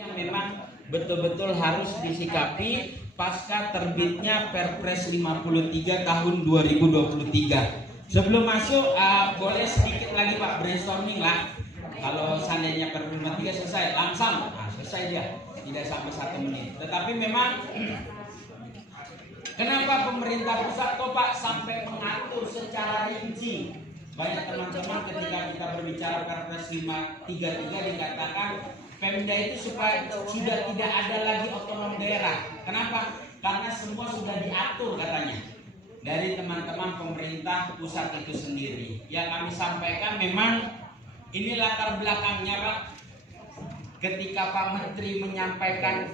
yang memang betul-betul harus disikapi pasca terbitnya Perpres 53 tahun 2023. Sebelum masuk, boleh sedikit lagi Pak brainstorming lah. Kalau seandainya Perpres 53 selesai, langsung selesai dia, tidak sampai 1 menit. Tetapi memang kenapa pemerintah pusat kok Pak sampai mengatur secara rinci? Banyak teman-teman ketika kita berbicara Perpres 533 dikatakan Pemda itu supaya sudah tidak ada lagi otonom daerah. Kenapa? Karena semua sudah diatur katanya dari teman-teman pemerintah pusat itu sendiri. Yang kami sampaikan memang ini latar belakangnya Pak. Ketika Pak Menteri menyampaikan,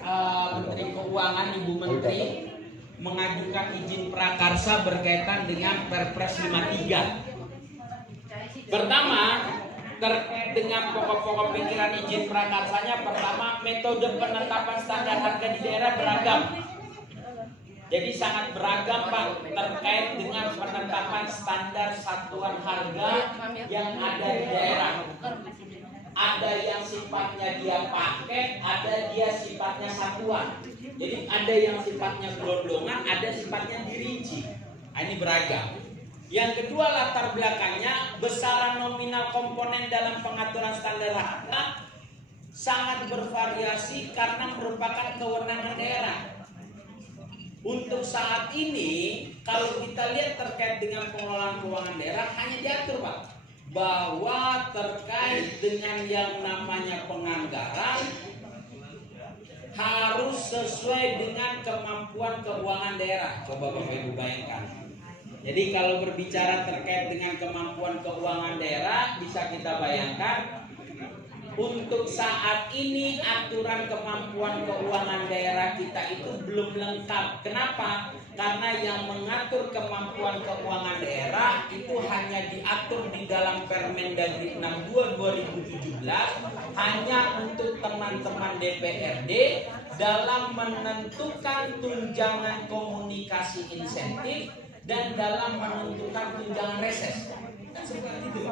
Menteri Keuangan Ibu Menteri mengajukan izin prakarsa berkaitan dengan Perpres 53. Pertama, terkait dengan pokok-pokok pikiran izin prakarsanya, pertama metode penetapan standar harga di daerah beragam. Jadi sangat beragam Pak terkait dengan penetapan standar satuan harga yang ada di daerah. Ada yang sifatnya dia paket, ada dia sifatnya satuan. Jadi ada yang sifatnya gelondongan, ada sifatnya dirinci. Nah, ini beragam. Yang kedua latar belakangnya besaran nominal komponen dalam pengaturan standar harga sangat bervariasi karena merupakan kewenangan daerah. Untuk saat ini kalau kita lihat terkait dengan pengelolaan keuangan daerah hanya diatur Pak bahwa terkait dengan yang namanya penganggaran harus sesuai dengan kemampuan keuangan daerah. Coba Bapak Ibu bayangkan. Jadi kalau berbicara terkait dengan kemampuan keuangan daerah, bisa kita bayangkan untuk saat ini aturan kemampuan keuangan daerah kita itu belum lengkap. Kenapa? Karena yang mengatur kemampuan keuangan daerah itu hanya diatur di dalam Permendagri 62 2017 hanya untuk teman-teman DPRD dalam menentukan tunjangan komunikasi insentif dan dalam menentukan tunjangan reses. Kan seperti itu.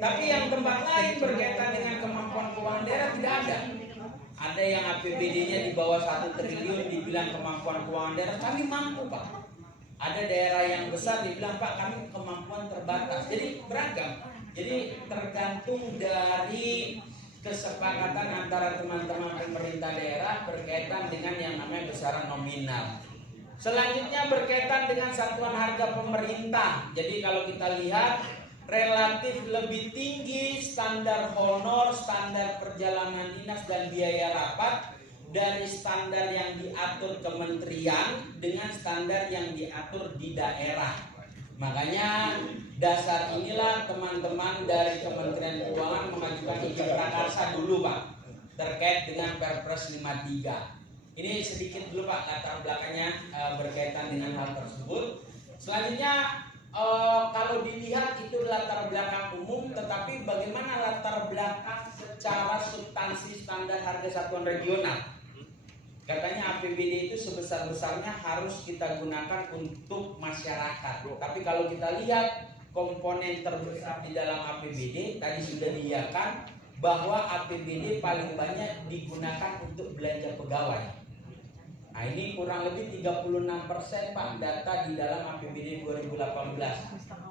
Tapi yang tempat lain berkaitan dengan kemampuan keuangan daerah tidak ada. Ada yang APBD-nya di bawah 1 triliun dibilang kemampuan keuangan daerah, kami mampu Pak. Ada daerah yang besar dibilang Pak kami kemampuan terbatas. Jadi beragam. Jadi tergantung dari kesepakatan antara teman-teman pemerintah daerah berkaitan dengan yang namanya besaran nominal. Selanjutnya berkaitan dengan satuan harga pemerintah. Jadi kalau kita lihat relatif lebih tinggi standar honor, standar perjalanan dinas dan biaya rapat dari standar yang diatur kementerian dengan standar yang diatur di daerah. Makanya dasar inilah teman-teman dari Kementerian Keuangan mengajukan izin prakarsa dulu Pak terkait dengan Perpres 53. Ini sedikit dulu Pak latar belakangnya berkaitan dengan hal tersebut. Selanjutnya kalau dilihat itu latar belakang umum, tetapi bagaimana latar belakang secara substansi standar harga satuan regional? Katanya APBD itu sebesar-besarnya harus kita gunakan untuk masyarakat. Tapi kalau kita lihat komponen terbesar di dalam APBD tadi sudah diiakan bahwa APBD paling banyak digunakan untuk belanja pegawai. Nah ini kurang lebih 36% Pak data di dalam APBD 2018.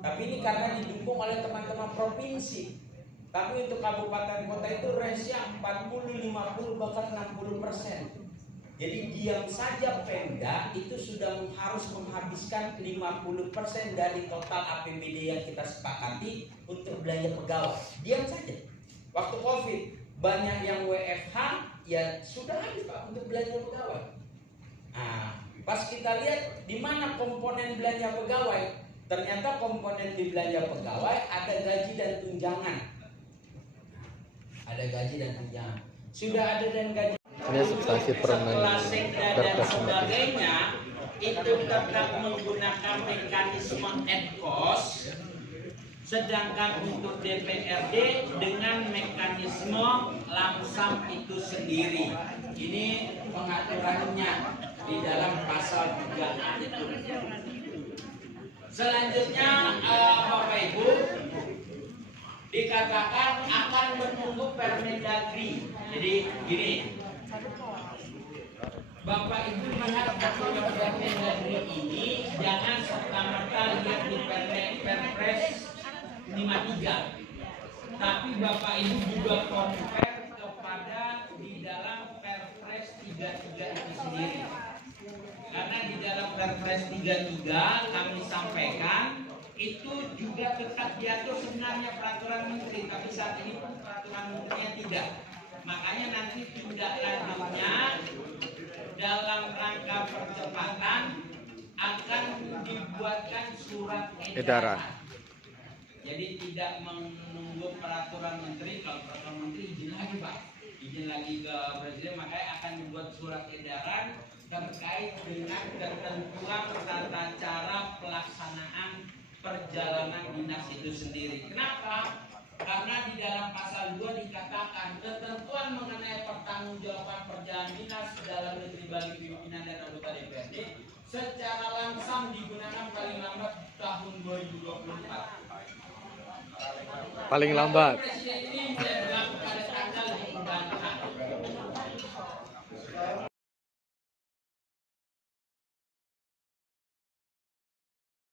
Tapi ini karena didukung oleh teman-teman provinsi. Tapi untuk kabupaten kota itu range-nya 40, 50 bahkan 60%. Jadi diam saja Pemda itu sudah harus menghabiskan 50% dari total APBD yang kita sepakati untuk belanja pegawai. Diam saja. Waktu Covid banyak yang WFH ya sudah habis Pak untuk belanja pegawai. Nah, pas kita lihat di mana komponen belanja pegawai, ternyata komponen di belanja pegawai ada gaji dan tunjangan. Ada gaji dan tunjangan. Sudah ada dan gaji. Ini substansi dan sebagainya itu tetap menggunakan mekanisme ad cost, sedangkan untuk DPRD dengan mekanisme lamsam itu sendiri. Ini pengaturannya di dalam pasal 3A itu. Selanjutnya Bapak Ibu dikatakan akan menunggu Permendagri. Jadi gini, Bapak Ibu lihat aturan Permendagri ini jangan serta-merta lihat di Perpres 53, tapi Bapak Ibu juga compare kepada di dalam Perpres 33 itu sendiri. Karena di dalam Perpres 33 kami sampaikan itu juga tetap diatur sebenarnya peraturan menteri, tapi saat ini pun peraturan menterinya tidak. Makanya nanti tindak lanjutnya dalam rangka percepatan akan dibuatkan surat edaran. Jadi tidak menunggu peraturan menteri. Kalau peraturan menteri izin lagi Pak, izin lagi ke presiden, makanya akan dibuat surat edaran terkait dengan ketentuan tata cara pelaksanaan perjalanan dinas itu sendiri. Kenapa? Karena di dalam pasal 2 dikatakan ketentuan mengenai pertanggungjawaban perjalanan dinas dalam negeri bagi pimpinan dan anggota DPRD secara langsung digunakan paling lambat tahun 2024. Paling lambat.